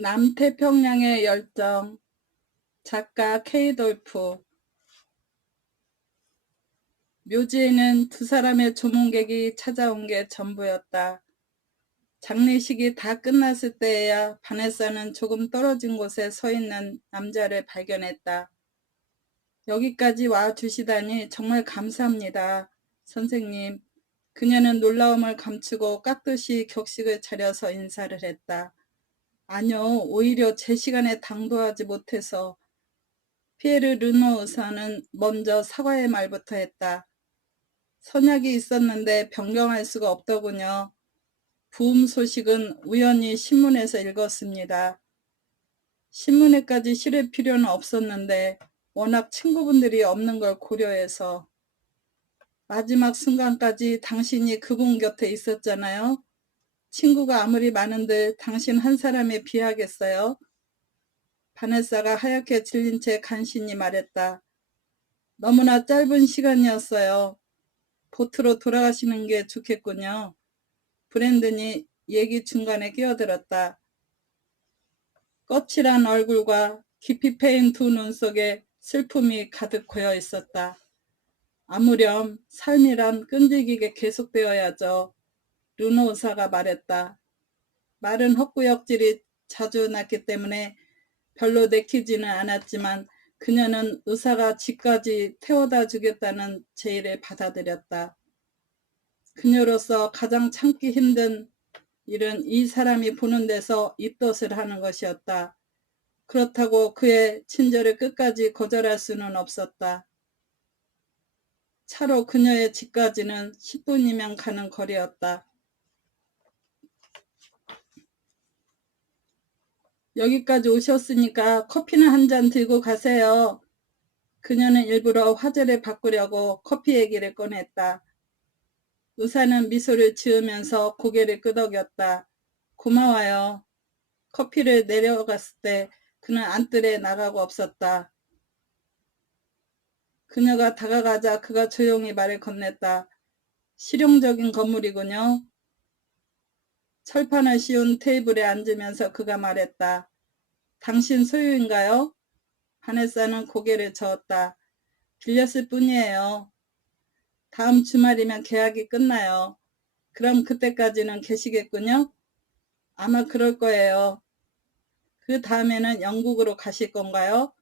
남태평양의 열정, 작가 케이돌프. 묘지에는 두 사람의 조문객이 찾아온 게 전부였다. 장례식이 다 끝났을 때에야 바네사는 조금 떨어진 곳에 서 있는 남자를 발견했다. 여기까지 와주시다니 정말 감사합니다, 선생님. 그녀는 놀라움을 감추고 깍듯이 격식을 차려서 인사를 했다. 아니요, 오히려 제 시간에 당도하지 못해서. 피에르 르노 의사는 먼저 사과의 말부터 했다. 선약이 있었는데 변경할 수가 없더군요. 부음 소식은 우연히 신문에서 읽었습니다. 신문에까지 실을 필요는 없었는데 워낙 친구분들이 없는 걸 고려해서. 마지막 순간까지 당신이 그분 곁에 있었잖아요. 친구가 아무리 많은들 당신 한 사람에 비하겠어요? 바네사가 하얗게 질린 채 간신히 말했다. 너무나 짧은 시간이었어요. 보트로 돌아가시는 게 좋겠군요. 브랜든이 얘기 중간에 끼어들었다. 거칠한 얼굴과 깊이 패인 두 눈 속에 슬픔이 가득 고여 있었다. 아무렴 삶이란 끈질기게 계속되어야죠. 르노 의사가 말했다. 말은 헛구역질이 자주 났기 때문에 별로 내키지는 않았지만 그녀는 의사가 집까지 태워다 주겠다는 제의를 받아들였다. 그녀로서 가장 참기 힘든 일은 이 사람이 보는 데서 입덧을 하는 것이었다. 그렇다고 그의 친절을 끝까지 거절할 수는 없었다. 차로 그녀의 집까지는 10분이면 가는 거리였다. 여기까지 오셨으니까 커피는 한 잔 들고 가세요. 그녀는 일부러 화제를 바꾸려고 커피 얘기를 꺼냈다. 의사는 미소를 지으면서 고개를 끄덕였다. 고마워요. 커피를 내려갔을 때 그는 안뜰에 나가고 없었다. 그녀가 다가가자 그가 조용히 말을 건넸다. 실용적인 건물이군요. 철판을 씌운 테이블에 앉으면서 그가 말했다. 당신 소유인가요? 바네사는 고개를 저었다. 빌렸을 뿐이에요. 다음 주말이면 계약이 끝나요. 그럼 그때까지는 계시겠군요? 아마 그럴 거예요. 그 다음에는 영국으로 가실 건가요?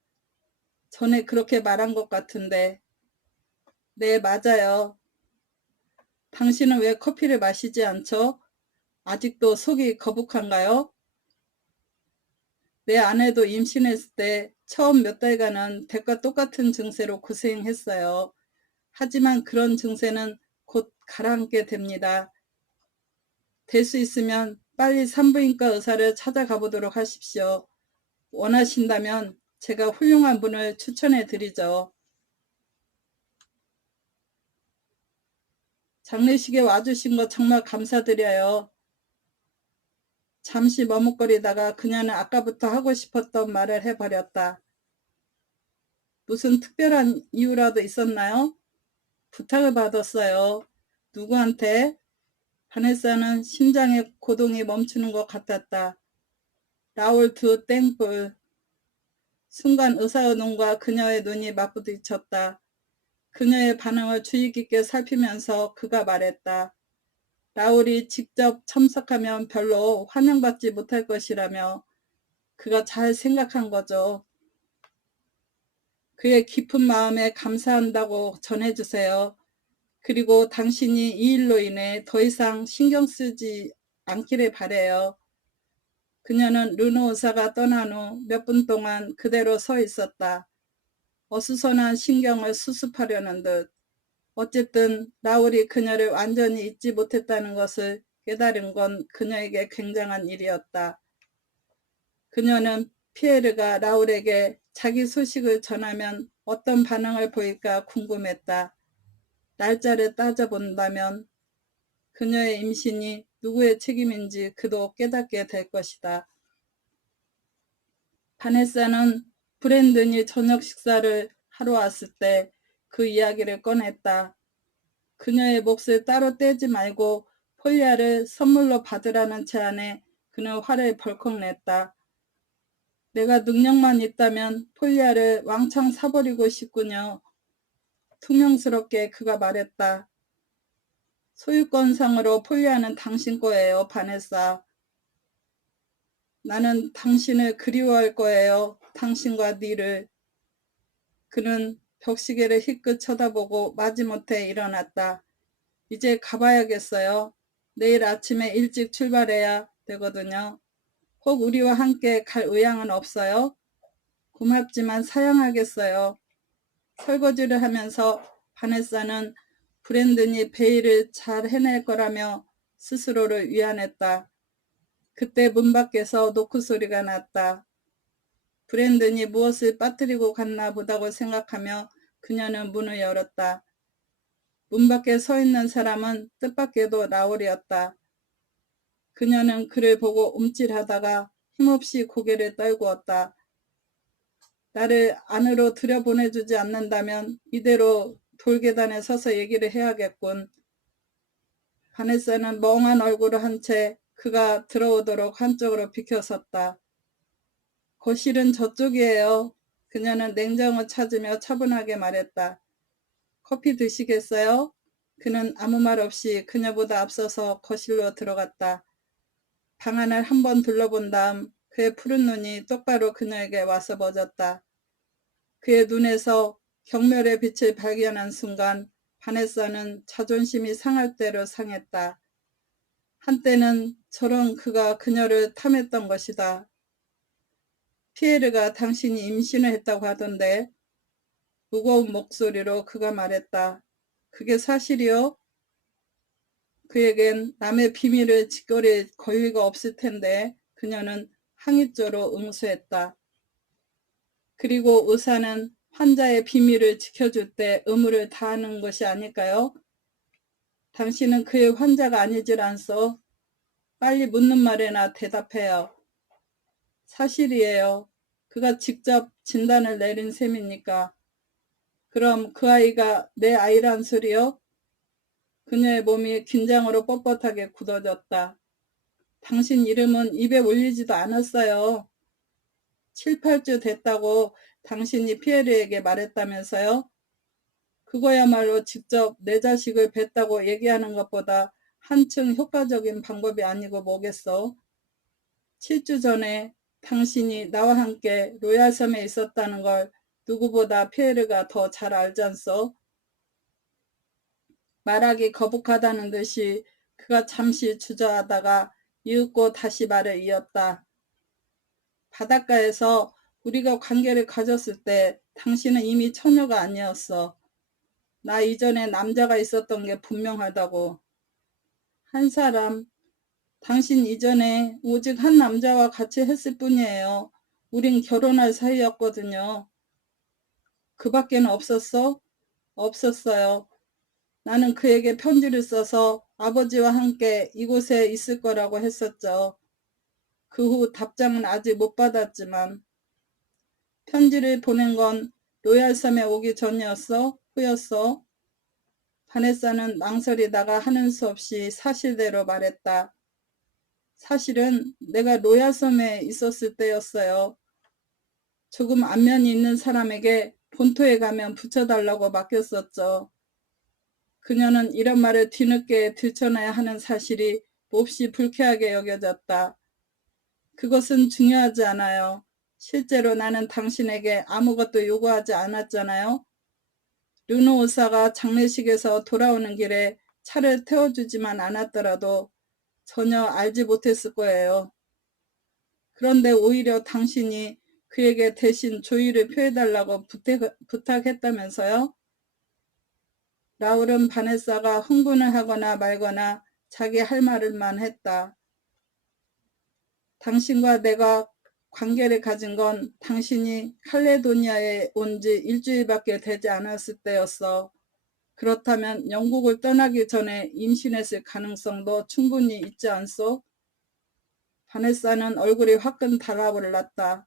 전에 그렇게 말한 것 같은데. 네, 맞아요. 당신은 왜 커피를 마시지 않죠? 아직도 속이 거북한가요? 내 아내도 임신했을 때 처음 몇 달간은 댁과 똑같은 증세로 고생했어요. 하지만 그런 증세는 곧 가라앉게 됩니다. 될 수 있으면 빨리 산부인과 의사를 찾아가 보도록 하십시오. 원하신다면 제가 훌륭한 분을 추천해 드리죠. 장례식에 와주신 거 정말 감사드려요. 잠시 머뭇거리다가 그녀는 아까부터 하고 싶었던 말을 해버렸다. 무슨 특별한 이유라도 있었나요? 부탁을 받았어요. 누구한테? 바네사는 심장의 고동이 멈추는 것 같았다. 라울 두 땡볼. 순간 의사의 눈과 그녀의 눈이 맞부딪혔다. 그녀의 반응을 주의 깊게 살피면서 그가 말했다. 라울이 직접 참석하면 별로 환영받지 못할 것이라며. 그가 잘 생각한 거죠. 그의 깊은 마음에 감사한다고 전해주세요. 그리고 당신이 이 일로 인해 더 이상 신경 쓰지 않기를 바라요. 그녀는 르노 의사가 떠난 후 몇 분 동안 그대로 서 있었다. 어수선한 신경을 수습하려는 듯. 어쨌든 라울이 그녀를 완전히 잊지 못했다는 것을 깨달은 건 그녀에게 굉장한 일이었다. 그녀는 피에르가 라울에게 자기 소식을 전하면 어떤 반응을 보일까 궁금했다. 날짜를 따져본다면 그녀의 임신이 누구의 책임인지 그도 깨닫게 될 것이다. 바네사는 브랜든이 저녁 식사를 하러 왔을 때 그 이야기를 꺼냈다. 그녀의 몫을 따로 떼지 말고 폴리아를 선물로 받으라는 제안에 그는 화를 벌컥 냈다. 내가 능력만 있다면 폴리아를 왕창 사버리고 싶군요. 퉁명스럽게 그가 말했다. 소유권상으로 폴리아는 당신 거예요, 바네사. 나는 당신을 그리워할 거예요, 당신과 니를. 그는 벽시계를 희끗 쳐다보고 마지못해 일어났다. 이제 가봐야겠어요. 내일 아침에 일찍 출발해야 되거든요. 혹 우리와 함께 갈 의향은 없어요? 고맙지만 사양하겠어요. 설거지를 하면서 바네사는 브랜든이 베일을 잘 해낼 거라며 스스로를 위안했다. 그때 문 밖에서 노크 소리가 났다. 브랜든이 무엇을 빠뜨리고 갔나 보다고 생각하며 그녀는 문을 열었다. 문 밖에 서 있는 사람은 뜻밖에도 라울이었다. 그녀는 그를 보고 움찔하다가 힘없이 고개를 떨구었다. 나를 안으로 들여보내주지 않는다면 이대로 돌계단에 서서 얘기를 해야겠군. 바네사는 멍한 얼굴을 한 채 그가 들어오도록 한쪽으로 비켜섰다. 거실은 저쪽이에요. 그녀는 냉장고 찾으며 차분하게 말했다. 커피 드시겠어요? 그는 아무 말 없이 그녀보다 앞서서 거실로 들어갔다. 방 안을 한번 둘러본 다음 그의 푸른 눈이 똑바로 그녀에게 와서 멎었다. 그의 눈에서 경멸의 빛을 발견한 순간 바네사는 자존심이 상할 대로 상했다. 한때는 저런 그가 그녀를 탐했던 것이다. 피에르가 당신이 임신을 했다고 하던데. 무거운 목소리로 그가 말했다. 그게 사실이요? 그에겐 남의 비밀을 짓거릴 권리가 없을 텐데 그녀는 항의조로 응수했다. 그리고 의사는 환자의 비밀을 지켜줄 때 의무를 다하는 것이 아닐까요? 당신은 그의 환자가 아니질 않소. 빨리 묻는 말에나 대답해요. 사실이에요. 그가 직접 진단을 내린 셈이니까. 그럼 그 아이가 내 아이란 소리요? 그녀의 몸이 긴장으로 뻣뻣하게 굳어졌다. 당신 이름은 입에 올리지도 않았어요. 7, 8주 됐다고 당신이 피에르에게 말했다면서요? 그거야말로 직접 내 자식을 뵀다고 얘기하는 것보다 한층 효과적인 방법이 아니고 뭐겠어. 7주 전에 당신이 나와 함께 로얄섬에 있었다는 걸 누구보다 피에르가 더 잘 알잖소. 말하기 거북하다는 듯이 그가 잠시 주저하다가 이윽고 다시 말을 이었다. 바닷가에서 우리가 관계를 가졌을 때 당신은 이미 처녀가 아니었어. 나 이전에 남자가 있었던 게 분명하다고. 한 사람, 당신 이전에 오직 한 남자와 같이 했을 뿐이에요. 우린 결혼할 사이였거든요. 그 밖에는 없었어? 없었어요. 나는 그에게 편지를 써서 아버지와 함께 이곳에 있을 거라고 했었죠. 그 후 답장은 아직 못 받았지만 편지를 보낸 건 로얄섬에 오기 전이었어? 후였어? 바네사는 망설이다가 하는 수 없이 사실대로 말했다. 사실은 내가 로얄섬에 있었을 때였어요. 조금 안면이 있는 사람에게 본토에 가면 붙여달라고 맡겼었죠. 그녀는 이런 말을 뒤늦게 들춰내야 하는 사실이 몹시 불쾌하게 여겨졌다. 그것은 중요하지 않아요. 실제로 나는 당신에게 아무것도 요구하지 않았잖아요. 르노 의사가 장례식에서 돌아오는 길에 차를 태워주지만 않았더라도 전혀 알지 못했을 거예요. 그런데 오히려 당신이 그에게 대신 조의를 표해달라고 부탁했다면서요? 라울은 바네사가 흥분을 하거나 말거나 자기 할 말을만 했다. 당신과 내가 관계를 가진 건 당신이 칼레도니아에 온 지 일주일밖에 되지 않았을 때였어. 그렇다면 영국을 떠나기 전에 임신했을 가능성도 충분히 있지 않소? 바네사는 얼굴이 화끈 달아올랐다.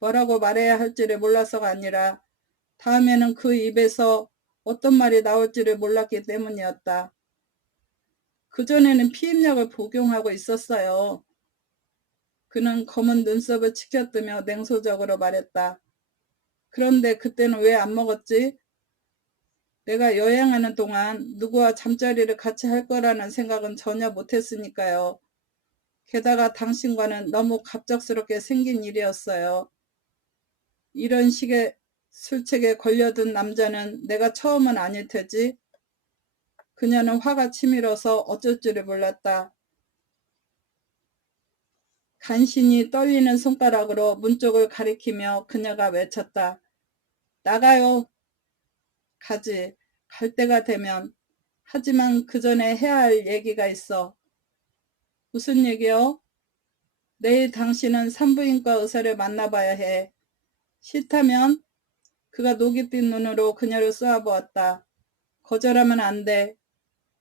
뭐라고 말해야 할지를 몰라서가 아니라 다음에는 그 입에서 어떤 말이 나올지를 몰랐기 때문이었다. 그전에는 피임약을 복용하고 있었어요. 그는 검은 눈썹을 치켜뜨며 냉소적으로 말했다. 그런데 그때는 왜 안 먹었지? 내가 여행하는 동안 누구와 잠자리를 같이 할 거라는 생각은 전혀 못했으니까요. 게다가 당신과는 너무 갑작스럽게 생긴 일이었어요. 이런 식의 술책에 걸려든 남자는 내가 처음은 아닐 테지. 그녀는 화가 치밀어서 어쩔 줄을 몰랐다. 간신히 떨리는 손가락으로 문 쪽을 가리키며 그녀가 외쳤다. 나가요. 가지. 갈 때가 되면. 하지만 그 전에 해야 할 얘기가 있어. 무슨 얘기요? 내일 당신은 산부인과 의사를 만나봐야 해. 싫다면? 그가 녹이 띤 눈으로 그녀를 쏘아보았다. 거절하면 안 돼.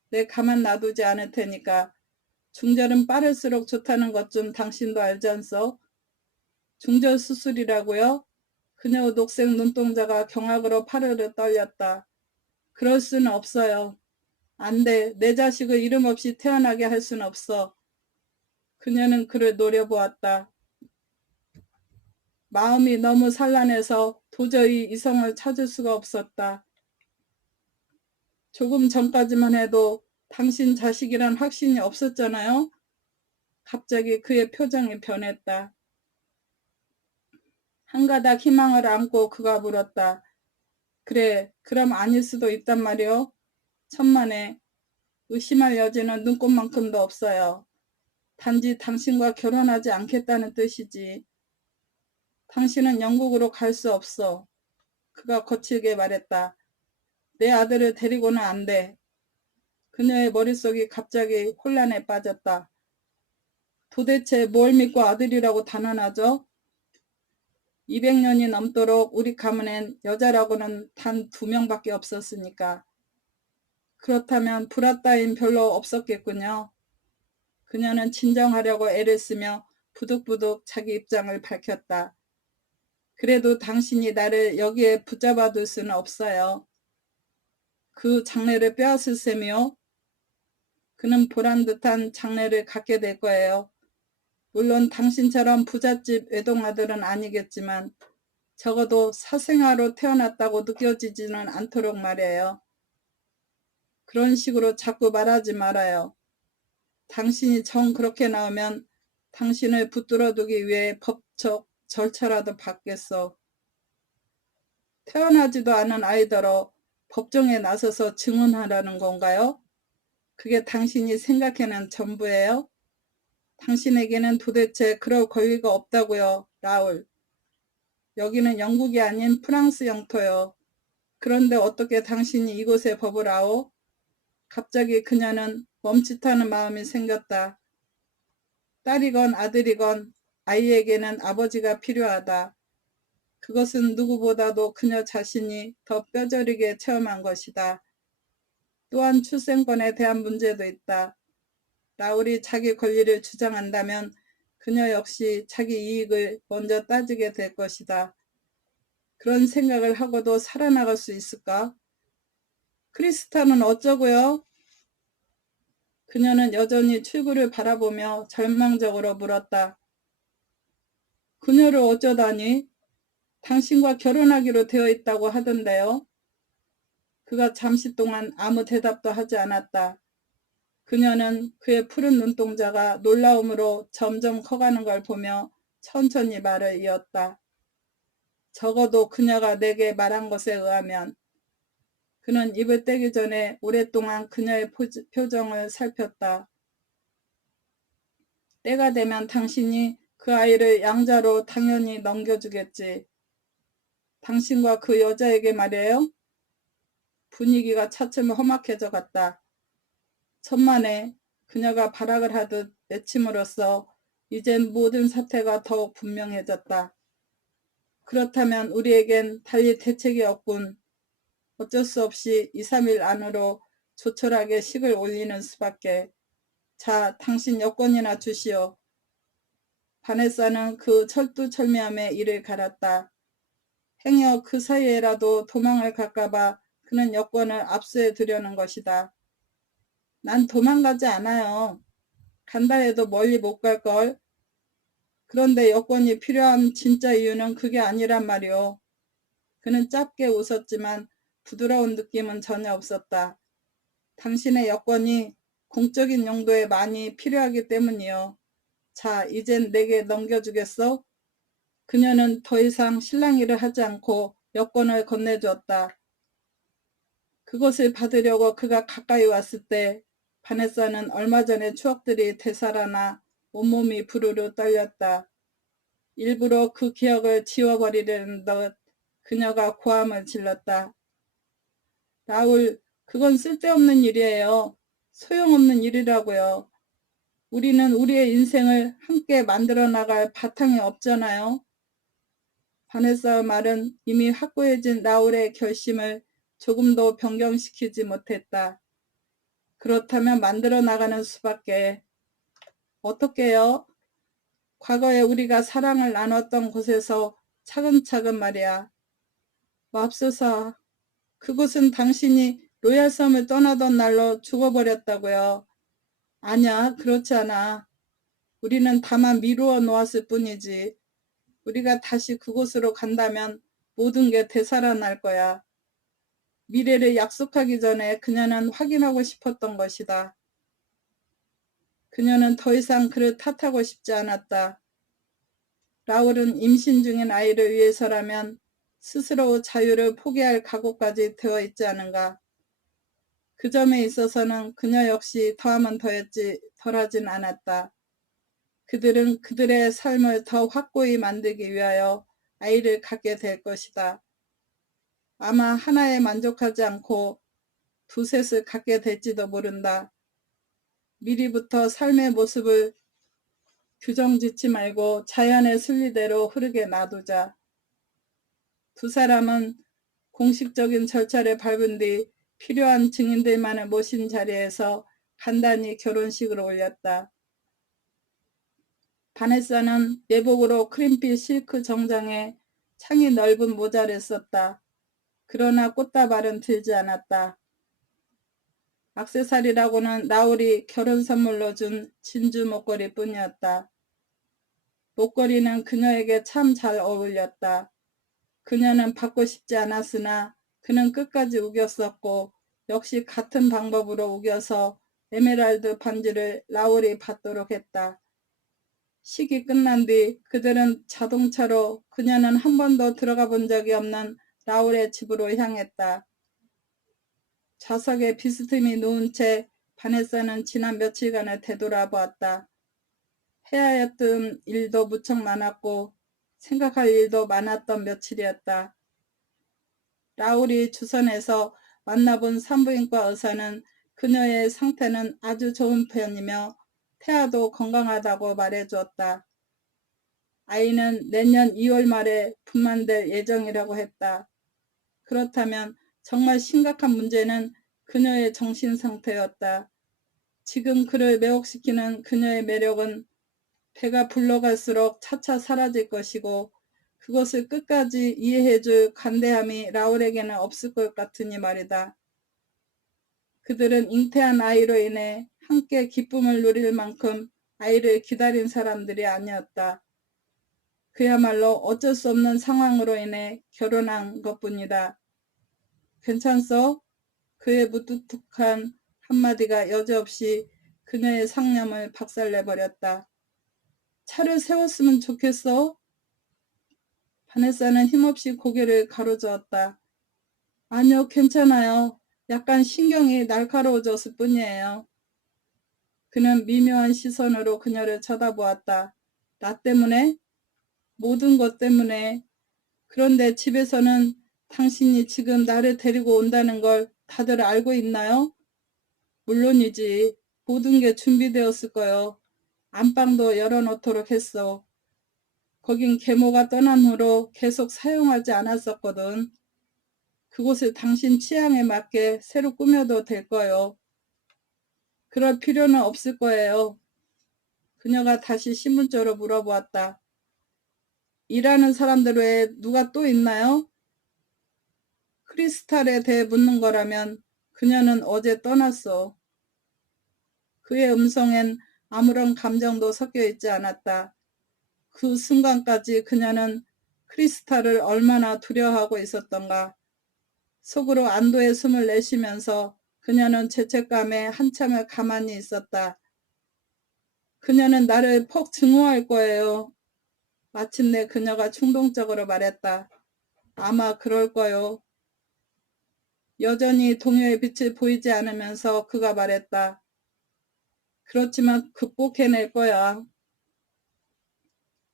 내 가만 놔두지 않을 테니까. 중절은 빠를수록 좋다는 것 좀 당신도 알지 않소? 중절 수술이라고요? 그녀의 녹색 눈동자가 경악으로 파르르 떨렸다. 그럴 수는 없어요. 안 돼. 내 자식을 이름 없이 태어나게 할 수는 없어. 그녀는 그를 노려보았다. 마음이 너무 산란해서 도저히 이성을 찾을 수가 없었다. 조금 전까지만 해도 당신 자식이란 확신이 없었잖아요. 갑자기 그의 표정이 변했다. 한 가닥 희망을 안고 그가 물었다. 그래, 그럼 아닐 수도 있단 말이오. 천만에 의심할 여지는 눈꼽만큼도 없어요. 단지 당신과 결혼하지 않겠다는 뜻이지. 당신은 영국으로 갈 수 없어. 그가 거칠게 말했다. 내 아들을 데리고는 안 돼. 그녀의 머릿속이 갑자기 혼란에 빠졌다. 도대체 뭘 믿고 아들이라고 단언하죠? 200년이 넘도록 우리 가문엔 여자라고는 단 2명밖에 없었으니까. 그렇다면 불화 따윈 별로 없었겠군요. 그녀는 진정하려고 애를 쓰며 부득부득 자기 입장을 밝혔다. 그래도 당신이 나를 여기에 붙잡아 둘 수는 없어요. 그 장래를 빼앗을 셈이요. 그는 보란듯한 장래를 갖게 될 거예요. 물론 당신처럼 부잣집 외동아들은 아니겠지만 적어도 사생아로 태어났다고 느껴지지는 않도록 말이에요. 그런 식으로 자꾸 말하지 말아요. 당신이 정 그렇게 나오면 당신을 붙들어두기 위해 법적 절차라도 받겠어. 태어나지도 않은 아이더러 법정에 나서서 증언하라는 건가요? 그게 당신이 생각해낸 전부예요? 당신에게는 도대체 그럴 권리가 없다고요, 라울. 여기는 영국이 아닌 프랑스 영토요. 그런데 어떻게 당신이 이곳에 법을 아오? 갑자기 그녀는 멈칫하는 마음이 생겼다. 딸이건 아들이건 아이에게는 아버지가 필요하다. 그것은 누구보다도 그녀 자신이 더 뼈저리게 체험한 것이다. 또한 출생권에 대한 문제도 있다. 라울이 자기 권리를 주장한다면 그녀 역시 자기 이익을 먼저 따지게 될 것이다. 그런 생각을 하고도 살아나갈 수 있을까? 크리스타는 어쩌고요? 그녀는 여전히 출구를 바라보며 절망적으로 물었다. 그녀를 어쩌다니? 당신과 결혼하기로 되어 있다고 하던데요. 그가 잠시 동안 아무 대답도 하지 않았다. 그녀는 그의 푸른 눈동자가 놀라움으로 점점 커가는 걸 보며 천천히 말을 이었다. 적어도 그녀가 내게 말한 것에 의하면. 그는 입을 떼기 전에 오랫동안 그녀의 표정을 살폈다. 때가 되면 당신이 그 아이를 양자로 당연히 넘겨주겠지. 당신과 그 여자에게 말이에요. 분위기가 차츰 험악해져 갔다. 천만에 그녀가 발악을 하듯 외침으로써 이젠 모든 사태가 더욱 분명해졌다. 그렇다면 우리에겐 달리 대책이 없군. 어쩔 수 없이 2, 3일 안으로 조촐하게 식을 올리는 수밖에. 자, 당신 여권이나 주시오. 바네사는 그 철두철미함에 이를 갈았다. 행여 그 사이에라도 도망을 갈까봐 그는 여권을 압수해 두려는 것이다. 난 도망가지 않아요. 간다 해도 멀리 못 갈걸. 그런데 여권이 필요한 진짜 이유는 그게 아니란 말이오. 그는 짧게 웃었지만 부드러운 느낌은 전혀 없었다. 당신의 여권이 공적인 용도에 많이 필요하기 때문이요. 자, 이젠 내게 넘겨주겠어? 그녀는 더 이상 실랑이를 하지 않고 여권을 건네주었다. 그것을 받으려고 그가 가까이 왔을 때 바네사는 얼마 전의 추억들이 되살아나 온몸이 부르르 떨렸다. 일부러 그 기억을 지워버리려는 듯 그녀가 고함을 질렀다. 라울, 그건 쓸데없는 일이에요. 소용없는 일이라고요. 우리는 우리의 인생을 함께 만들어 나갈 바탕이 없잖아요. 바네사의 말은 이미 확고해진 라울의 결심을 조금도 변경시키지 못했다. 그렇다면 만들어 나가는 수밖에. 어떻게요? 과거에 우리가 사랑을 나눴던 곳에서 차근차근 말이야. 맙소사, 그곳은 당신이 로얄섬을 떠나던 날로 죽어버렸다고요. 아니야, 그렇지 않아. 우리는 다만 미루어 놓았을 뿐이지. 우리가 다시 그곳으로 간다면 모든 게 되살아날 거야. 미래를 약속하기 전에 그녀는 확인하고 싶었던 것이다. 그녀는 더 이상 그를 탓하고 싶지 않았다. 라울은 임신 중인 아이를 위해서라면 스스로 자유를 포기할 각오까지 되어 있지 않은가. 그 점에 있어서는 그녀 역시 더하면 더했지 덜하진 않았다. 그들은 그들의 삶을 더 확고히 만들기 위하여 아이를 갖게 될 것이다. 아마 하나에 만족하지 않고 두셋을 갖게 될지도 모른다. 미리부터 삶의 모습을 규정짓지 말고 자연의 순리대로 흐르게 놔두자. 두 사람은 공식적인 절차를 밟은 뒤 필요한 증인들만을 모신 자리에서 간단히 결혼식을 올렸다. 바네사는 내복으로 크림빛 실크 정장에 창이 넓은 모자를 썼다. 그러나 꽃다발은 들지 않았다. 액세서리라고는 라울이 결혼 선물로 준 진주 목걸이 뿐이었다. 목걸이는 그녀에게 참 잘 어울렸다. 그녀는 받고 싶지 않았으나 그는 끝까지 우겼었고 역시 같은 방법으로 우겨서 에메랄드 반지를 라울이 받도록 했다. 식이 끝난 뒤 그들은 자동차로 그녀는 한 번도 들어가 본 적이 없는 라울의 집으로 향했다. 좌석에 비스듬히 누운 채 바네사는 지난 며칠간을 되돌아보았다. 해야 했던 일도 무척 많았고 생각할 일도 많았던 며칠이었다. 라울이 주선에서 만나본 산부인과 의사는 그녀의 상태는 아주 좋은 편이며 태아도 건강하다고 말해주었다. 아이는 내년 2월 말에 분만될 예정이라고 했다. 그렇다면 정말 심각한 문제는 그녀의 정신 상태였다. 지금 그를 매혹시키는 그녀의 매력은 배가 불러갈수록 차차 사라질 것이고 그것을 끝까지 이해해줄 간대함이 라울에게는 없을 것 같으니 말이다. 그들은 잉태한 아이로 인해 함께 기쁨을 누릴 만큼 아이를 기다린 사람들이 아니었다. 그야말로 어쩔 수 없는 상황으로 인해 결혼한 것뿐이다. 괜찮소? 그의 무뚝뚝한 한마디가 여지없이 그녀의 상념을 박살내버렸다. 차를 세웠으면 좋겠어? 바네사는 힘없이 고개를 가로저었다. 아니요, 괜찮아요. 약간 신경이 날카로워졌을 뿐이에요. 그는 미묘한 시선으로 그녀를 쳐다보았다. 나 때문에? 모든 것 때문에. 그런데 집에서는 당신이 지금 나를 데리고 온다는 걸 다들 알고 있나요? 물론이지. 모든 게 준비되었을 거요. 안방도 열어놓도록 했어. 거긴 계모가 떠난 후로 계속 사용하지 않았었거든. 그곳을 당신 취향에 맞게 새로 꾸며도 될 거요. 그럴 필요는 없을 거예요. 그녀가 다시 신문조로 물어보았다. 일하는 사람들 외에 누가 또 있나요? 크리스탈에 대해 묻는 거라면 그녀는 어제 떠났어. 그의 음성엔 아무런 감정도 섞여 있지 않았다. 그 순간까지 그녀는 크리스탈을 얼마나 두려워하고 있었던가. 속으로 안도의 숨을 내쉬면서 그녀는 죄책감에 한참을 가만히 있었다. 그녀는 나를 폭 증오할 거예요. 마침내 그녀가 충동적으로 말했다. 아마 그럴 거요. 여전히 동요의 빛이 보이지 않으면서 그가 말했다. 그렇지만 극복해낼 거야.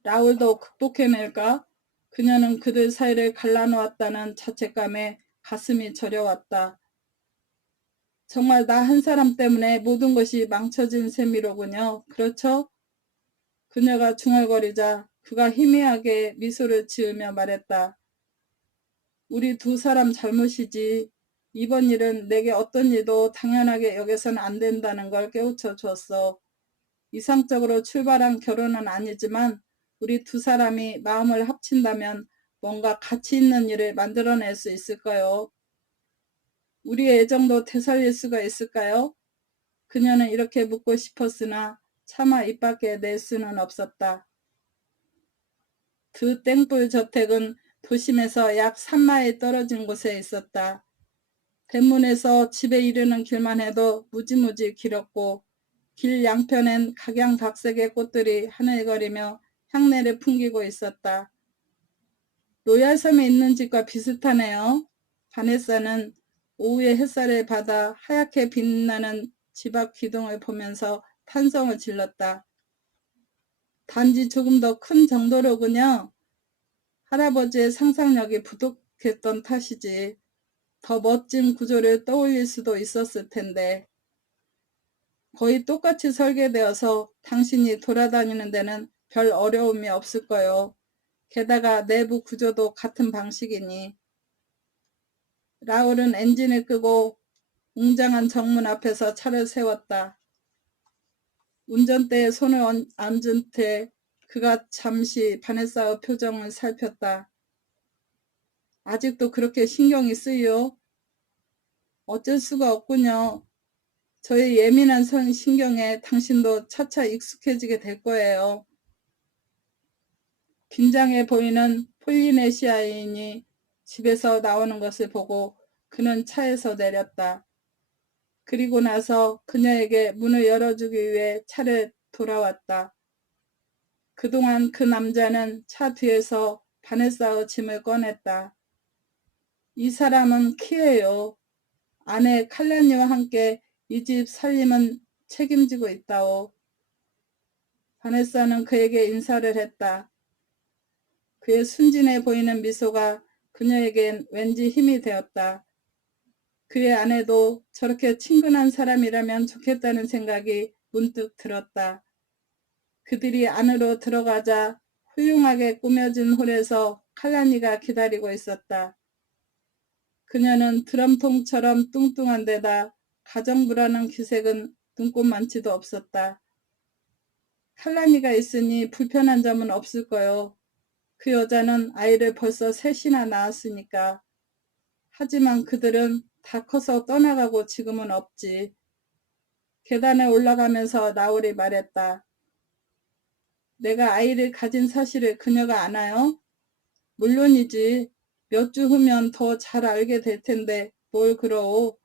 라울도 극복해낼까? 그녀는 그들 사이를 갈라놓았다는 자책감에 가슴이 저려왔다. 정말 나 한 사람 때문에 모든 것이 망쳐진 셈이로군요. 그렇죠? 그녀가 중얼거리자 그가 희미하게 미소를 지으며 말했다. 우리 두 사람 잘못이지. 이번 일은 내게 어떤 일도 당연하게 여겨서는 안 된다는 걸 깨우쳐 주었어. 이상적으로 출발한 결혼은 아니지만 우리 두 사람이 마음을 합친다면 뭔가 가치 있는 일을 만들어낼 수 있을까요? 우리의 애정도 되살릴 수가 있을까요? 그녀는 이렇게 묻고 싶었으나 차마 입 밖에 낼 수는 없었다. 그 땡불 저택은 도심에서 약 3마일 떨어진 곳에 있었다. 대문에서 집에 이르는 길만 해도 무지무지 길었고 길 양편엔 각양각색의 꽃들이 하늘거리며 향내를 풍기고 있었다. 로얄섬에 있는 집과 비슷하네요. 바네사는 오후의 햇살을 받아 하얗게 빛나는 집 앞 기둥을 보면서 탄성을 질렀다. 단지 조금 더 큰 정도로군요. 할아버지의 상상력이 부족했던 탓이지. 더 멋진 구조를 떠올릴 수도 있었을 텐데. 거의 똑같이 설계되어서 당신이 돌아다니는 데는 별 어려움이 없을 거요. 게다가 내부 구조도 같은 방식이니. 라울은 엔진을 끄고 웅장한 정문 앞에서 차를 세웠다. 운전대에 손을 얹은 채 그가 잠시 바네사의 표정을 살폈다. 아직도 그렇게 신경이 쓰여? 어쩔 수가 없군요. 저의 예민한 신경에 당신도 차차 익숙해지게 될 거예요. 긴장해 보이는 폴리네시아인이 집에서 나오는 것을 보고 그는 차에서 내렸다. 그리고 나서 그녀에게 문을 열어주기 위해 차를 돌아왔다. 그동안 그 남자는 차 뒤에서 바네사의 짐을 꺼냈다. 이 사람은 키예요. 아내 칼라니와 함께 이 집 살림은 책임지고 있다오. 바네사는 그에게 인사를 했다. 그의 순진해 보이는 미소가 그녀에겐 왠지 힘이 되었다. 그의 아내도 저렇게 친근한 사람이라면 좋겠다는 생각이 문득 들었다. 그들이 안으로 들어가자 훌륭하게 꾸며진 홀에서 칼라니가 기다리고 있었다. 그녀는 드럼통처럼 뚱뚱한 데다 가정부라는 기색은 눈꼽만치도 없었다. 칼라니가 있으니 불편한 점은 없을 거요. 그 여자는 아이를 벌써 셋이나 낳았으니까. 하지만 그들은 다 커서 떠나가고 지금은 없지. 계단에 올라가면서 나울이 말했다. 내가 아이를 가진 사실을 그녀가 아나요? 물론이지. 몇 주 후면 더 잘 알게 될 텐데 뭘 그러오.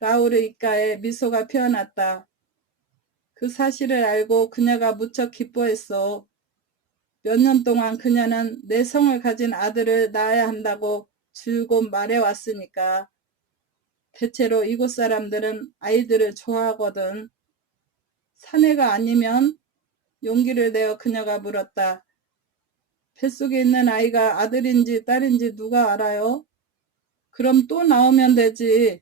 라울의 입가에 미소가 피어났다. 그 사실을 알고 그녀가 무척 기뻐했어. 몇 년 동안 그녀는 내 성을 가진 아들을 낳아야 한다고 줄곧 말해왔으니까. 대체로 이곳 사람들은 아이들을 좋아하거든. 사내가 아니면? 용기를 내어 그녀가 물었다. 뱃속에 있는 아이가 아들인지 딸인지 누가 알아요? 그럼 또 나오면 되지.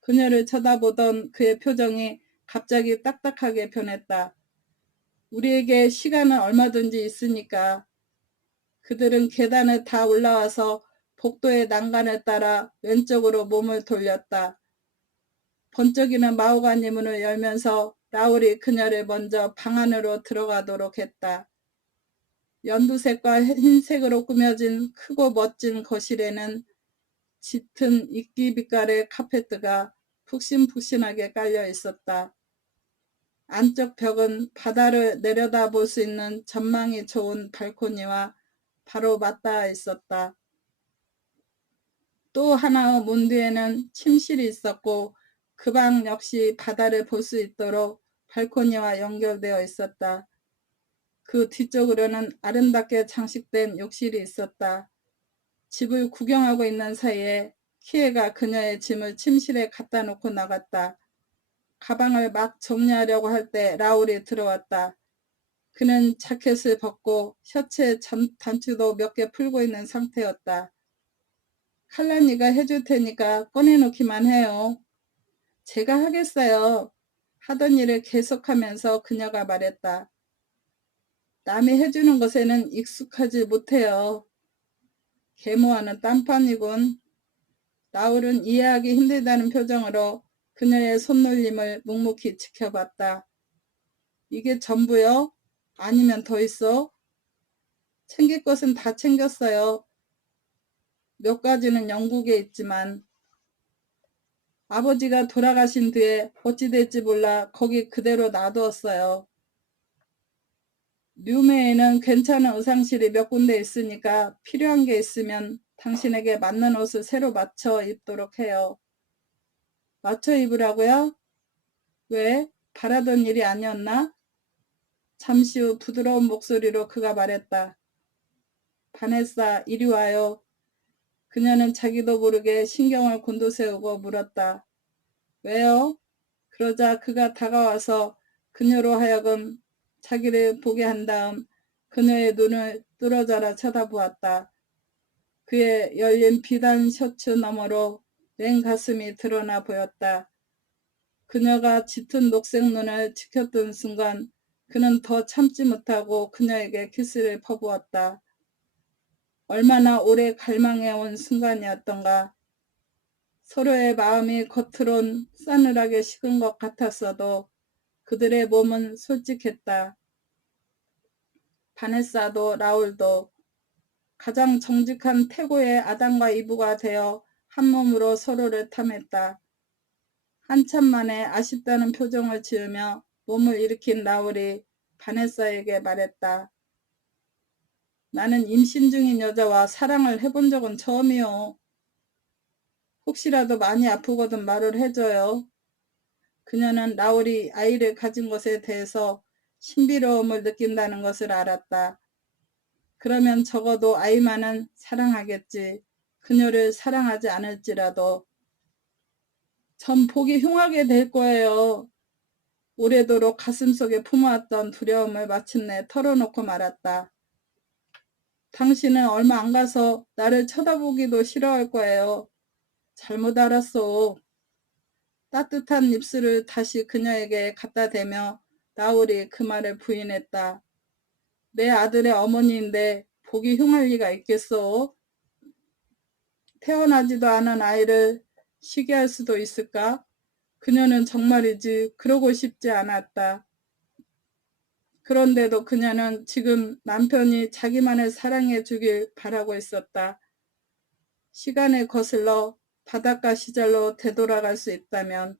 그녀를 쳐다보던 그의 표정이 갑자기 딱딱하게 변했다. 우리에게 시간은 얼마든지 있으니까. 그들은 계단을 다 올라와서 복도의 난간을 따라 왼쪽으로 몸을 돌렸다. 번쩍이는 마호가니 문을 열면서 라울이 그녀를 먼저 방 안으로 들어가도록 했다. 연두색과 흰색으로 꾸며진 크고 멋진 거실에는 짙은 이끼 빛깔의 카페트가 푹신푹신하게 깔려 있었다. 안쪽 벽은 바다를 내려다볼 수 있는 전망이 좋은 발코니와 바로 맞닿아 있었다. 또 하나의 문 뒤에는 침실이 있었고 그 방 역시 바다를 볼 수 있도록 발코니와 연결되어 있었다. 그 뒤쪽으로는 아름답게 장식된 욕실이 있었다. 집을 구경하고 있는 사이에 키에가 그녀의 짐을 침실에 갖다 놓고 나갔다. 가방을 막 정리하려고 할 때 라울이 들어왔다. 그는 자켓을 벗고 셔츠에 단추도 몇 개 풀고 있는 상태였다. 칼라니가 해줄 테니까 꺼내놓기만 해요. 제가 하겠어요. 하던 일을 계속하면서 그녀가 말했다. 남이 해주는 것에는 익숙하지 못해요. 계모하는 딴판이군. 라울은 이해하기 힘들다는 표정으로 그녀의 손놀림을 묵묵히 지켜봤다. 이게 전부요? 아니면 더 있어? 챙길 것은 다 챙겼어요. 몇 가지는 영국에 있지만 아버지가 돌아가신 뒤에 어찌 될지 몰라 거기 그대로 놔두었어요. 뉴메에는 괜찮은 의상실이 몇 군데 있으니까 필요한 게 있으면 당신에게 맞는 옷을 새로 맞춰 입도록 해요. 맞춰 입으라고요? 왜? 바라던 일이 아니었나? 잠시 후 부드러운 목소리로 그가 말했다. 바네사, 이리 와요. 그녀는 자기도 모르게 신경을 곤두세우고 물었다. 왜요? 그러자 그가 다가와서 그녀로 하여금 자기를 보게 한 다음 그녀의 눈을 뚫어져라 쳐다보았다. 그의 열린 비단 셔츠 너머로 맨 가슴이 드러나 보였다. 그녀가 짙은 녹색 눈을 지켰던 순간 그는 더 참지 못하고 그녀에게 키스를 퍼부었다. 얼마나 오래 갈망해온 순간이었던가. 서로의 마음이 겉으론 싸늘하게 식은 것 같았어도 그들의 몸은 솔직했다. 바네사도 라울도 가장 정직한 태고의 아담과 이브가 되어 한 몸으로 서로를 탐했다. 한참 만에 아쉽다는 표정을 지으며 몸을 일으킨 라울이 바네사에게 말했다. 나는 임신 중인 여자와 사랑을 해본 적은 처음이요. 혹시라도 많이 아프거든 말을 해줘요. 그녀는 라울이 아이를 가진 것에 대해서 신비로움을 느낀다는 것을 알았다. 그러면 적어도 아이만은 사랑하겠지. 그녀를 사랑하지 않을지라도. 전 보기 흉하게 될 거예요. 오래도록 가슴속에 품어왔던 두려움을 마침내 털어놓고 말았다. 당신은 얼마 안 가서 나를 쳐다보기도 싫어할 거예요. 잘못 알았어. 따뜻한 입술을 다시 그녀에게 갖다 대며 라울이 그 말을 부인했다. 내 아들의 어머니인데 보기 흉할 리가 있겠어? 태어나지도 않은 아이를 쉬게 할 수도 있을까? 그녀는 정말이지 그러고 싶지 않았다. 그런데도 그녀는 지금 남편이 자기만을 사랑해 주길 바라고 있었다. 시간을 거슬러 바닷가 시절로 되돌아갈 수 있다면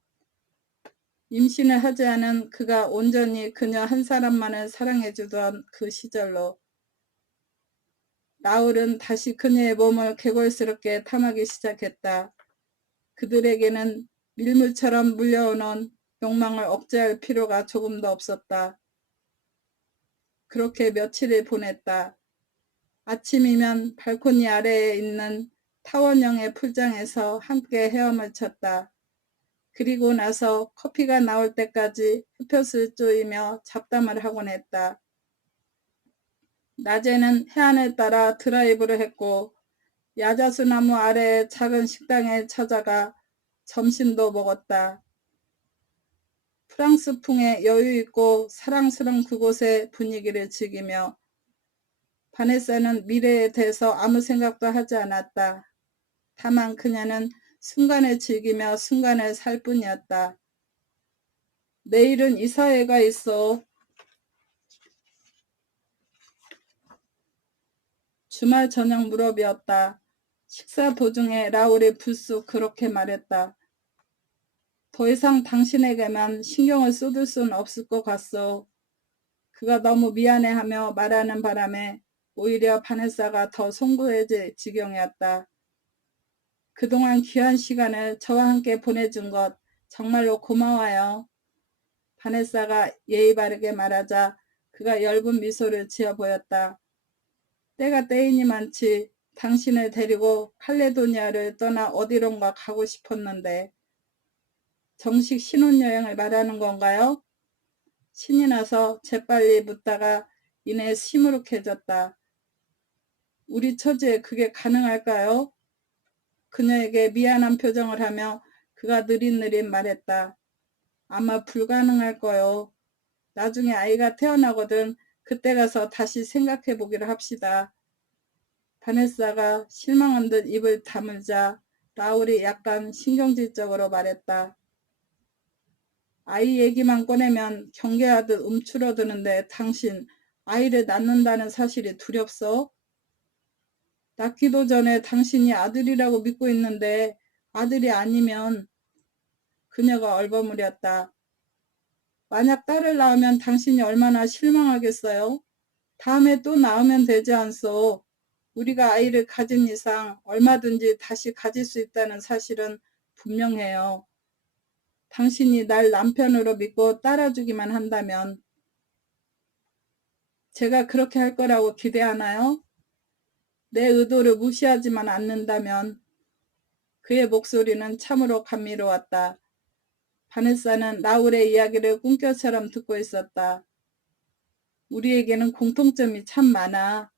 임신을 하지 않은 그가 온전히 그녀 한 사람만을 사랑해 주던 그 시절로. 라울은 다시 그녀의 몸을 개골스럽게 탐하기 시작했다. 그들에게는 밀물처럼 물려오는 욕망을 억제할 필요가 조금도 없었다. 그렇게 며칠을 보냈다. 아침이면 발코니 아래에 있는 타원형의 풀장에서 함께 헤엄을 쳤다. 그리고 나서 커피가 나올 때까지 햇볕을 쬐이며 잡담을 하곤 했다. 낮에는 해안을 따라 드라이브를 했고 야자수나무 아래의 작은 식당에 찾아가 점심도 먹었다. 프랑스풍의 여유있고 사랑스러운 그곳의 분위기를 즐기며 바네사는 미래에 대해서 아무 생각도 하지 않았다. 다만 그녀는 순간을 즐기며 순간을 살 뿐이었다. 내일은 이사회가 있어. 주말 저녁 무렵이었다. 식사 도중에 라울이 불쑥 그렇게 말했다. 더 이상 당신에게만 신경을 쏟을 수는 없을 것 같소. 그가 너무 미안해하며 말하는 바람에 오히려 바네사가 더 송구해질 지경이었다. 그동안 귀한 시간을 저와 함께 보내준 것 정말로 고마워요. 바네사가 예의 바르게 말하자 그가 엷은 미소를 지어 보였다. 때가 때이니만치 당신을 데리고 칼레도니아를 떠나 어디론가 가고 싶었는데 정식 신혼여행을 말하는 건가요? 신이 나서 재빨리 묻다가 이내 시무룩해졌다. 우리 처지에 그게 가능할까요? 그녀에게 미안한 표정을 하며 그가 느릿느릿 말했다. 아마 불가능할 거요. 나중에 아이가 태어나거든 그때 가서 다시 생각해 보기로 합시다. 바네사가 실망한 듯 입을 다물자 라울이 약간 신경질적으로 말했다. 아이 얘기만 꺼내면 경계하듯 움츠러드는데 당신 아이를 낳는다는 사실이 두렵소? 낳기도 전에 당신이 아들이라고 믿고 있는데 아들이 아니면 그녀가 얼버무렸다. 만약 딸을 낳으면 당신이 얼마나 실망하겠어요? 다음에 또 낳으면 되지 않소? 우리가 아이를 가진 이상 얼마든지 다시 가질 수 있다는 사실은 분명해요. 당신이 날 남편으로 믿고 따라주기만 한다면 제가 그렇게 할 거라고 기대하나요? 내 의도를 무시하지만 않는다면 그의 목소리는 참으로 감미로웠다. 바네사는 라울의 이야기를 꿈결처럼 듣고 있었다. 우리에게는 공통점이 참 많아.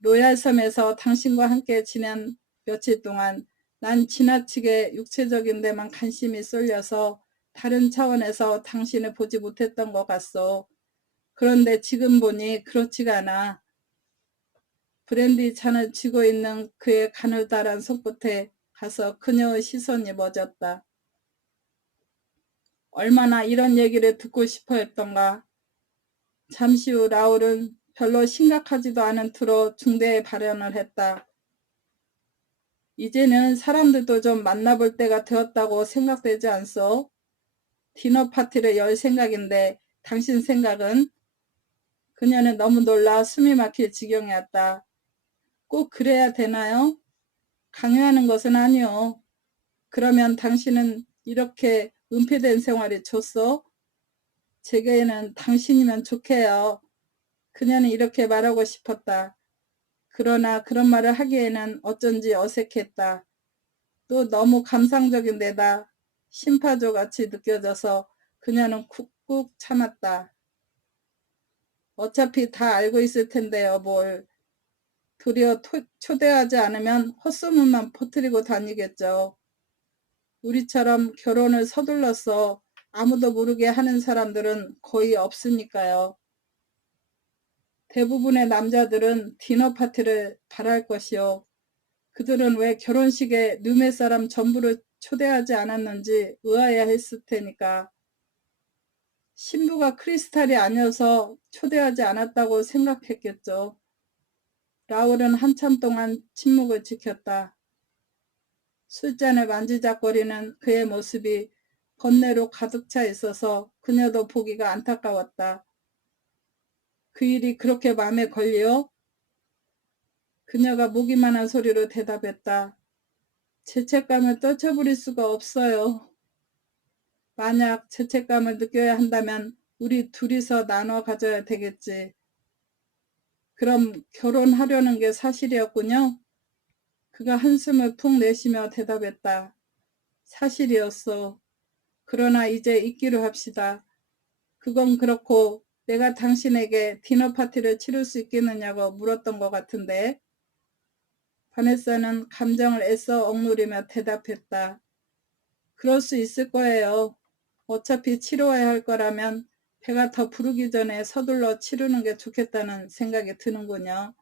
로얄섬에서 당신과 함께 지낸 며칠 동안 난 지나치게 육체적인 데만 관심이 쏠려서 다른 차원에서 당신을 보지 못했던 것 같소. 그런데 지금 보니 그렇지가 않아. 브랜디 잔을 쥐고 있는 그의 가느다란 손끝에 가서 그녀의 시선이 멎었다. 얼마나 이런 얘기를 듣고 싶어 했던가. 잠시 후 라울은 별로 심각하지도 않은 투로 중대에 발언을 했다. 이제는 사람들도 좀 만나볼 때가 되었다고 생각되지 않소? 디너 파티를 열 생각인데 당신 생각은? 그녀는 너무 놀라 숨이 막힐 지경이었다. 꼭 그래야 되나요? 강요하는 것은 아니오. 그러면 당신은 이렇게 은폐된 생활이 좋소? 제게는 당신이면 좋게요. 그녀는 이렇게 말하고 싶었다. 그러나 그런 말을 하기에는 어쩐지 어색했다. 또 너무 감상적인 데다 심파조같이 느껴져서 그녀는 쿡쿡 참았다. 어차피 다 알고 있을 텐데요, 뭘. 도리어 초대하지 않으면 헛소문만 퍼뜨리고 다니겠죠. 우리처럼 결혼을 서둘러서 아무도 모르게 하는 사람들은 거의 없으니까요. 대부분의 남자들은 디너 파티를 바랄 것이요. 그들은 왜 결혼식에 르메 사람 전부를 초대하지 않았는지 의아해했을 테니까. 신부가 크리스탈이 아니어서 초대하지 않았다고 생각했겠죠. 라울은 한참 동안 침묵을 지켰다. 술잔을 만지작거리는 그의 모습이 번뇌로 가득 차 있어서 그녀도 보기가 안타까웠다. 그 일이 그렇게 마음에 걸려? 그녀가 무기만한 소리로 대답했다. 죄책감을 떨쳐버릴 수가 없어요. 만약 죄책감을 느껴야 한다면 우리 둘이서 나눠 가져야 되겠지. 그럼 결혼하려는 게 사실이었군요. 그가 한숨을 푹 내쉬며 대답했다. 사실이었어. 그러나 이제 잊기로 합시다. 그건 그렇고 내가 당신에게 디너 파티를 치를 수 있겠느냐고 물었던 것 같은데. 바네사는 감정을 애써 억누르며 대답했다. 그럴 수 있을 거예요. 어차피 치러야 할 거라면 배가 더 부르기 전에 서둘러 치르는 게 좋겠다는 생각이 드는군요.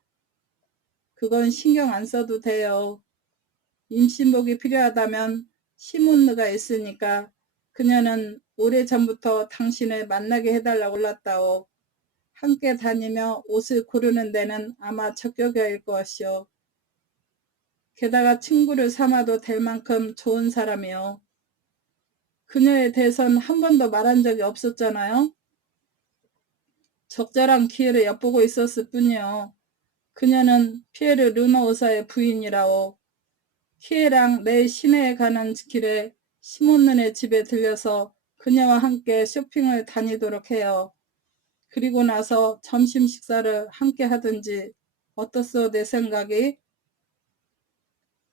그건 신경 안 써도 돼요. 임신복이 필요하다면 시몬느가 있으니까 그녀는 오래전부터 당신을 만나게 해달라고 올랐다오. 함께 다니며 옷을 고르는 데는 아마 적격일 것이오. 게다가 친구를 삼아도 될 만큼 좋은 사람이요. 그녀에 대해서는 한 번도 말한 적이 없었잖아요. 적절한 기회를 엿보고 있었을 뿐이요. 그녀는 피에르 르노우사의 부인이라오. 키에랑 내일 시내에 가는 길에 시몬느네 집에 들려서 그녀와 함께 쇼핑을 다니도록 해요. 그리고 나서 점심 식사를 함께 하든지 어떻소 내 생각이?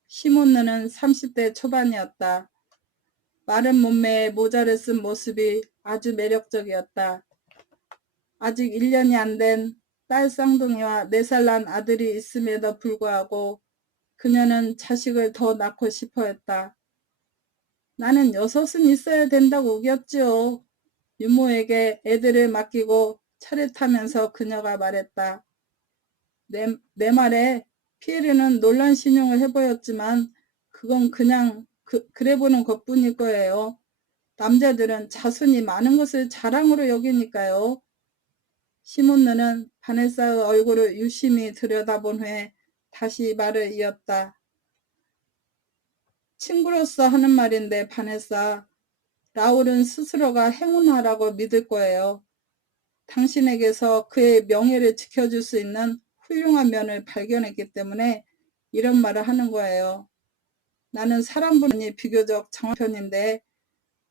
시몬느는 30대 초반이었다. 마른 몸매에 모자를 쓴 모습이 아주 매력적이었다. 아직 1년이 안 된 딸 쌍둥이와 4살 난 아들이 있음에도 불구하고 그녀는 자식을 더 낳고 싶어 했다. 나는 6은 있어야 된다고 우겼지요. 윤모에게 애들을 맡기고 차를 타면서 그녀가 말했다. 내 말에 피에르는 놀란 신용을 해보였지만 그건 그냥 그래 보는 것뿐일 거예요. 남자들은 자손이 많은 것을 자랑으로 여기니까요. 시몬느는 바네사의 얼굴을 유심히 들여다본 후에 다시 말을 이었다. 친구로서 하는 말인데 바네사, 라울은 스스로가 행운아라고 믿을 거예요. 당신에게서 그의 명예를 지켜줄 수 있는 훌륭한 면을 발견했기 때문에 이런 말을 하는 거예요. 나는 사람 보니 비교적 장한 편인데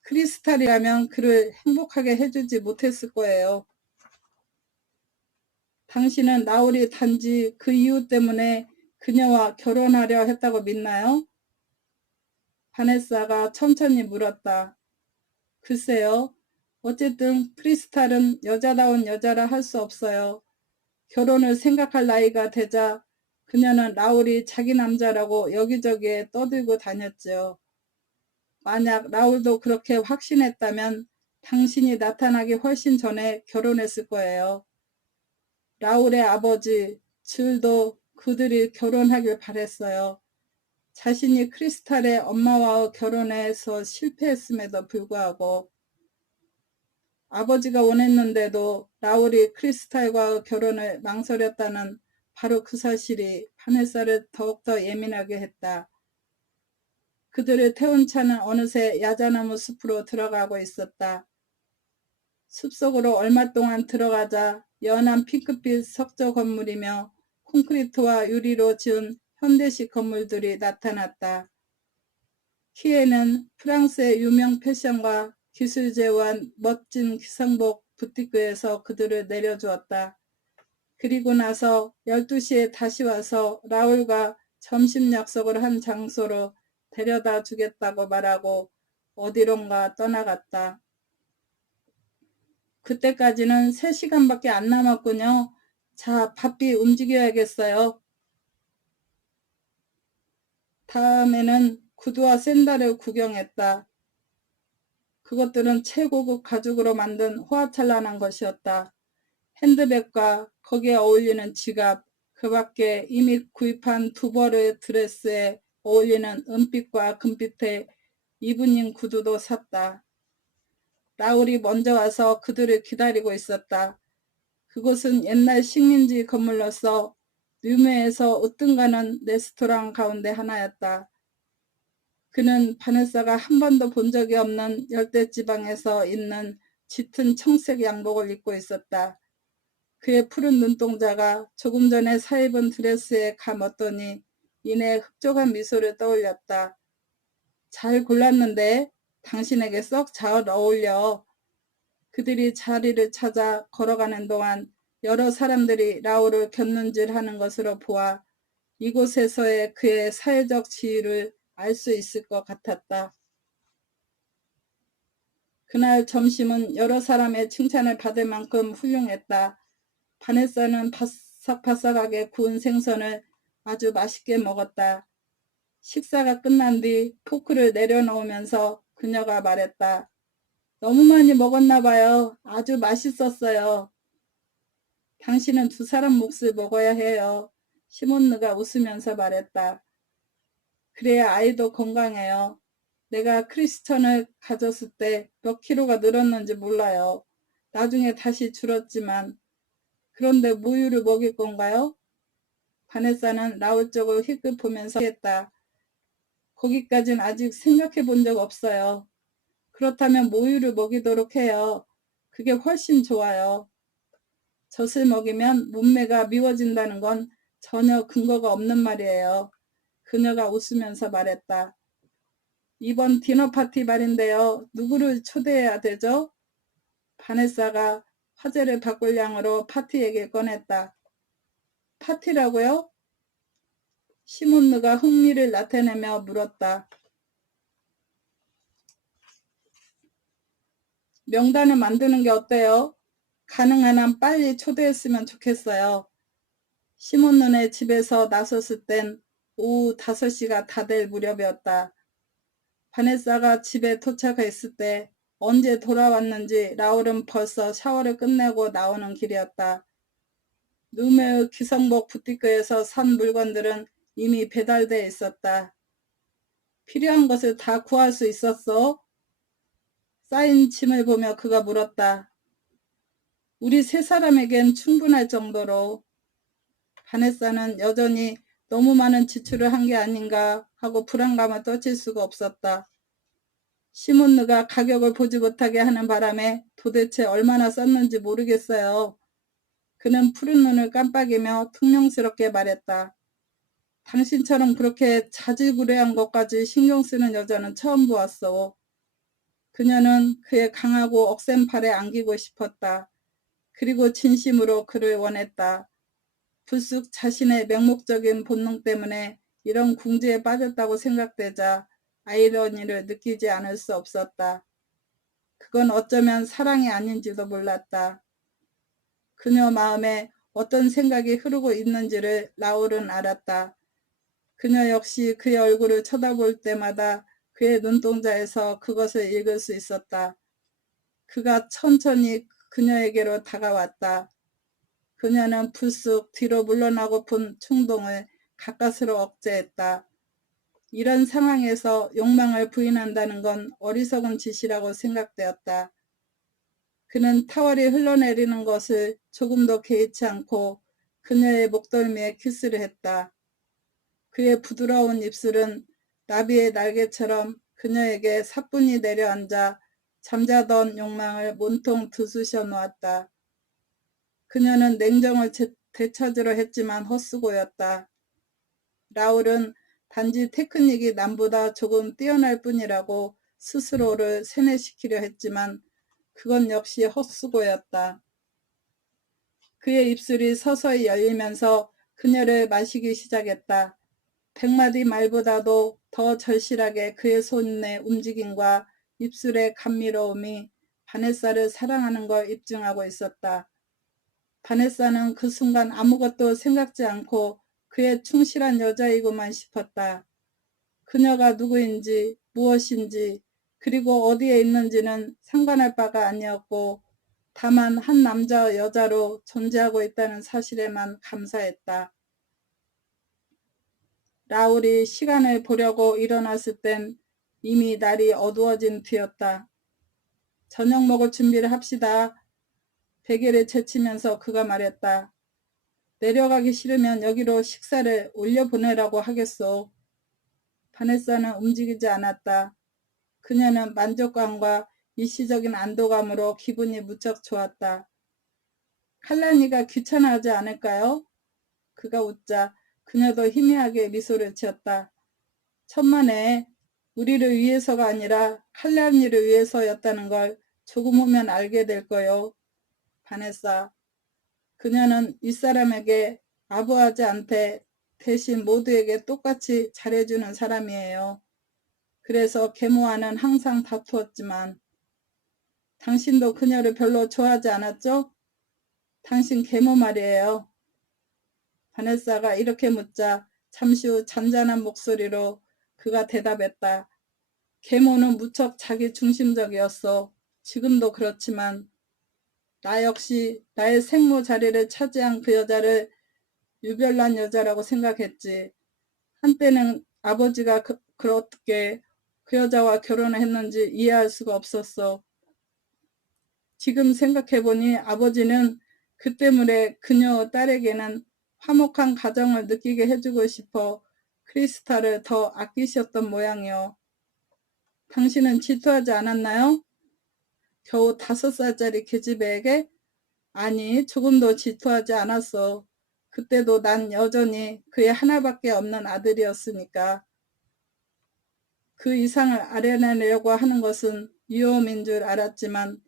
크리스탈이라면 그를 행복하게 해주지 못했을 거예요. 당신은 라울이 단지 그 이유 때문에 그녀와 결혼하려 했다고 믿나요? 바네사가 천천히 물었다. 글쎄요. 어쨌든 크리스탈은 여자다운 여자라 할 수 없어요. 결혼을 생각할 나이가 되자 그녀는 라울이 자기 남자라고 여기저기에 떠들고 다녔죠. 만약 라울도 그렇게 확신했다면 당신이 나타나기 훨씬 전에 결혼했을 거예요. 라울의 아버지 줄도 그들이 결혼하길 바랬어요. 자신이 크리스탈의 엄마와 결혼해서 실패했음에도 불구하고 아버지가 원했는데도 라울이 크리스탈과 결혼을 망설였다는 바로 그 사실이 바네사를 더욱더 예민하게 했다. 그들을 태운 차는 어느새 야자나무 숲으로 들어가고 있었다. 숲속으로 얼마 동안 들어가자 연한 핑크빛 석조 건물이며 콘크리트와 유리로 지은 현대식 건물들이 나타났다. 키에는 프랑스의 유명 패션과 기술 제조한 멋진 기성복 부티크에서 그들을 내려주었다. 그리고 나서 12시에 다시 와서 라울과 점심 약속을 한 장소로 데려다 주겠다고 말하고 어디론가 떠나갔다. 그때까지는 3시간밖에 안 남았군요. 자, 바삐 움직여야겠어요. 다음에는 구두와 샌들을 구경했다. 그것들은 최고급 가죽으로 만든 호화찬란한 것이었다. 핸드백과 거기에 어울리는 지갑, 그 밖에 이미 구입한 두 벌의 드레스에 어울리는 은빛과 금빛의 이브닝 구두도 샀다. 라울이 먼저 와서 그들을 기다리고 있었다. 그곳은 옛날 식민지 건물로서 류메에서 으뜸가는 레스토랑 가운데 하나였다. 그는 바네사가 한 번도 본 적이 없는 열대지방에서 입는 짙은 청색 양복을 입고 있었다. 그의 푸른 눈동자가 조금 전에 사입은 드레스에 감았더니 이내 흡족한 미소를 떠올렸다. 잘 골랐는데 당신에게 썩 잘 어울려. 그들이 자리를 찾아 걸어가는 동안 여러 사람들이 라울을 곁눈질하는 것으로 보아 이곳에서의 그의 사회적 지위를 알 수 있을 것 같았다. 그날 점심은 여러 사람의 칭찬을 받을 만큼 훌륭했다. 바네사는 바삭바삭하게 구운 생선을 아주 맛있게 먹었다. 식사가 끝난 뒤 포크를 내려놓으면서 그녀가 말했다. 너무 많이 먹었나 봐요. 아주 맛있었어요. 당신은 2사람 몫을 먹어야 해요. 시몬느가 웃으면서 말했다. 그래야 아이도 건강해요. 내가 크리스천을 가졌을 때 몇 킬로가 늘었는지 몰라요. 나중에 다시 줄었지만 그런데 모유를 먹일 건가요? 바네사는 라울 쪽을 힐끗 보면서 했다. 거기까진 아직 생각해 본 적 없어요. 그렇다면 모유를 먹이도록 해요. 그게 훨씬 좋아요. 젖을 먹이면 몸매가 미워진다는 건 전혀 근거가 없는 말이에요. 그녀가 웃으면서 말했다. 이번 디너 파티 말인데요. 누구를 초대해야 되죠? 바네사가 화제를 바꿀 양으로 파티 얘기를 꺼냈다. 파티라고요? 시몬느가 흥미를 나타내며 물었다. 명단을 만드는 게 어때요? 가능한 한 빨리 초대했으면 좋겠어요. 시몬느네 집에서 나섰을 땐 오후 5시가 다 될 무렵이었다. 바네사가 집에 도착했을 때 언제 돌아왔는지 라울은 벌써 샤워를 끝내고 나오는 길이었다. 누메의 기성복 부티크에서 산 물건들은 이미 배달돼 있었다. 필요한 것을 다 구할 수 있었어? 쌓인 짐을 보며 그가 물었다. 우리 세 사람에겐 충분할 정도로. 바네사는 여전히 너무 많은 지출을 한 게 아닌가 하고 불안감을 떨칠 수가 없었다. 시몬느가 가격을 보지 못하게 하는 바람에 도대체 얼마나 썼는지 모르겠어요. 그는 푸른 눈을 깜빡이며 퉁명스럽게 말했다. 당신처럼 그렇게 자질구레한 것까지 신경 쓰는 여자는 처음 보았어. 그녀는 그의 강하고 억센 팔에 안기고 싶었다. 그리고 진심으로 그를 원했다. 불쑥 자신의 맹목적인 본능 때문에 이런 궁지에 빠졌다고 생각되자 아이러니를 느끼지 않을 수 없었다. 그건 어쩌면 사랑이 아닌지도 몰랐다. 그녀 마음에 어떤 생각이 흐르고 있는지를 라울은 알았다. 그녀 역시 그의 얼굴을 쳐다볼 때마다 그의 눈동자에서 그것을 읽을 수 있었다. 그가 천천히 그녀에게로 다가왔다. 그녀는 불쑥 뒤로 물러나고픈 충동을 가까스로 억제했다. 이런 상황에서 욕망을 부인한다는 건 어리석은 짓이라고 생각되었다. 그는 타월이 흘러내리는 것을 조금도 개의치 않고 그녀의 목덜미에 키스를 했다. 그의 부드러운 입술은 나비의 날개처럼 그녀에게 사뿐히 내려앉아 잠자던 욕망을 몸통 드쑤셔 놓았다. 그녀는 냉정을 되찾으려 했지만 헛수고였다. 라울은 단지 테크닉이 남보다 조금 뛰어날 뿐이라고 스스로를 세뇌시키려 했지만 그건 역시 헛수고였다. 그의 입술이 서서히 열리면서 그녀를 마시기 시작했다. 100마디 말보다도 더 절실하게 그의 손의 움직임과 입술의 감미로움이 바네사를 사랑하는 걸 입증하고 있었다. 바네사는 그 순간 아무것도 생각지 않고 그의 충실한 여자이고만 싶었다. 그녀가 누구인지 무엇인지 그리고 어디에 있는지는 상관할 바가 아니었고 다만 한 남자와 여자로 존재하고 있다는 사실에만 감사했다. 라울이 시간을 보려고 일어났을 땐 이미 날이 어두워진 뒤였다. 저녁 먹을 준비를 합시다. 베개를 제치면서 그가 말했다. 내려가기 싫으면 여기로 식사를 올려보내라고 하겠소. 바네사는 움직이지 않았다. 그녀는 만족감과 일시적인 안도감으로 기분이 무척 좋았다. 칼라니가 귀찮아하지 않을까요? 그가 웃자 그녀도 희미하게 미소를 지었다. 천만에 우리를 위해서가 아니라 칼라니를 위해서였다는 걸 조금 후면 알게 될 거요. 바네사. 그녀는 윗사람에게 아부하지 않되 대신 모두에게 똑같이 잘해주는 사람이에요. 그래서 계모와는 항상 다투었지만 당신도 그녀를 별로 좋아하지 않았죠? 당신 계모 말이에요. 바네사가 이렇게 묻자 잠시 후 잔잔한 목소리로 그가 대답했다. 계모는 무척 자기 중심적이었어. 지금도 그렇지만 나 역시 나의 생모 자리를 차지한 그 여자를 유별난 여자라고 생각했지. 한때는 아버지가 그렇게 그 여자와 결혼을 했는지 이해할 수가 없었어. 지금 생각해보니 아버지는 그 때문에 그녀 딸에게는 화목한 가정을 느끼게 해주고 싶어 크리스탈을 더 아끼셨던 모양이요. 당신은 질투하지 않았나요? 겨우 5살짜리 계집애에게? 아니, 조금도 질투하지 않았어. 그때도 난 여전히 그의 하나밖에 없는 아들이었으니까. 그 이상을 아려내려고 하는 것은 위험인 줄 알았지만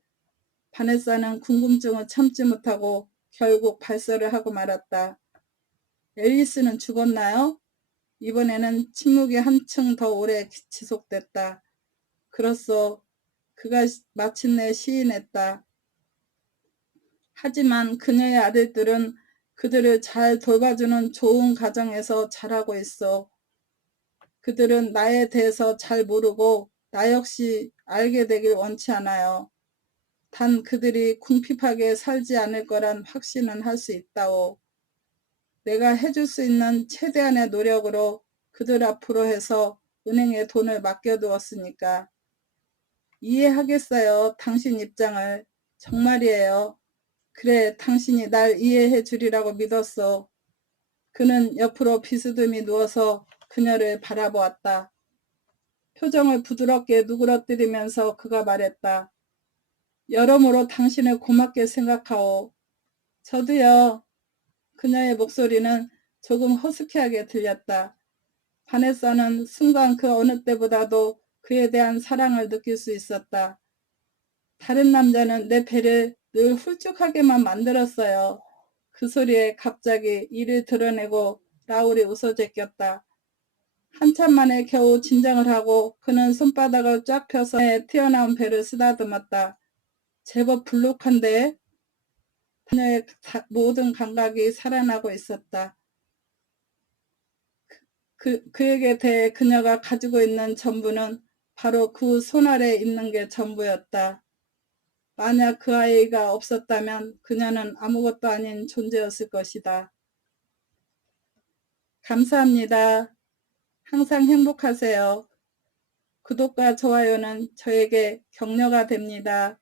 바네사는 궁금증을 참지 못하고 결국 발설을 하고 말았다. 앨리스는 죽었나요? 이번에는 침묵이 한층 더 오래 지속됐다. 그렇소. 그가 마침내 시인했다. 하지만 그녀의 아들들은 그들을 잘 돌봐주는 좋은 가정에서 자라고 있어. 그들은 나에 대해서 잘 모르고 나 역시 알게 되길 원치 않아요. 단 그들이 궁핍하게 살지 않을 거란 확신은 할 수 있다오. 내가 해줄 수 있는 최대한의 노력으로 그들 앞으로 해서 은행에 돈을 맡겨두었으니까. 이해하겠어요. 당신 입장을. 정말이에요. 그래, 당신이 날 이해해 주리라고 믿었어. 그는 옆으로 비스듬히 누워서 그녀를 바라보았다. 표정을 부드럽게 누그러뜨리면서 그가 말했다. 여러모로 당신을 고맙게 생각하오. 저도요. 그녀의 목소리는 조금 허스키하게 들렸다. 바네사는 순간 그 어느 때보다도 그에 대한 사랑을 느낄 수 있었다. 다른 남자는 내 배를 늘 훌쭉하게만 만들었어요. 그 소리에 갑자기 이를 드러내고 라울이 웃어 제꼈다. 한참 만에 겨우 진정을 하고 그는 손바닥을 쫙 펴서 튀어나온 배를 쓰다듬었다. 제법 불룩한데? 그녀의 모든 감각이 살아나고 있었다. 그에게 대해 그녀가 가지고 있는 전부는 바로 그 손 아래에 있는 게 전부였다. 만약 그 아이가 없었다면 그녀는 아무것도 아닌 존재였을 것이다. 감사합니다. 항상 행복하세요. 구독과 좋아요는 저에게 격려가 됩니다.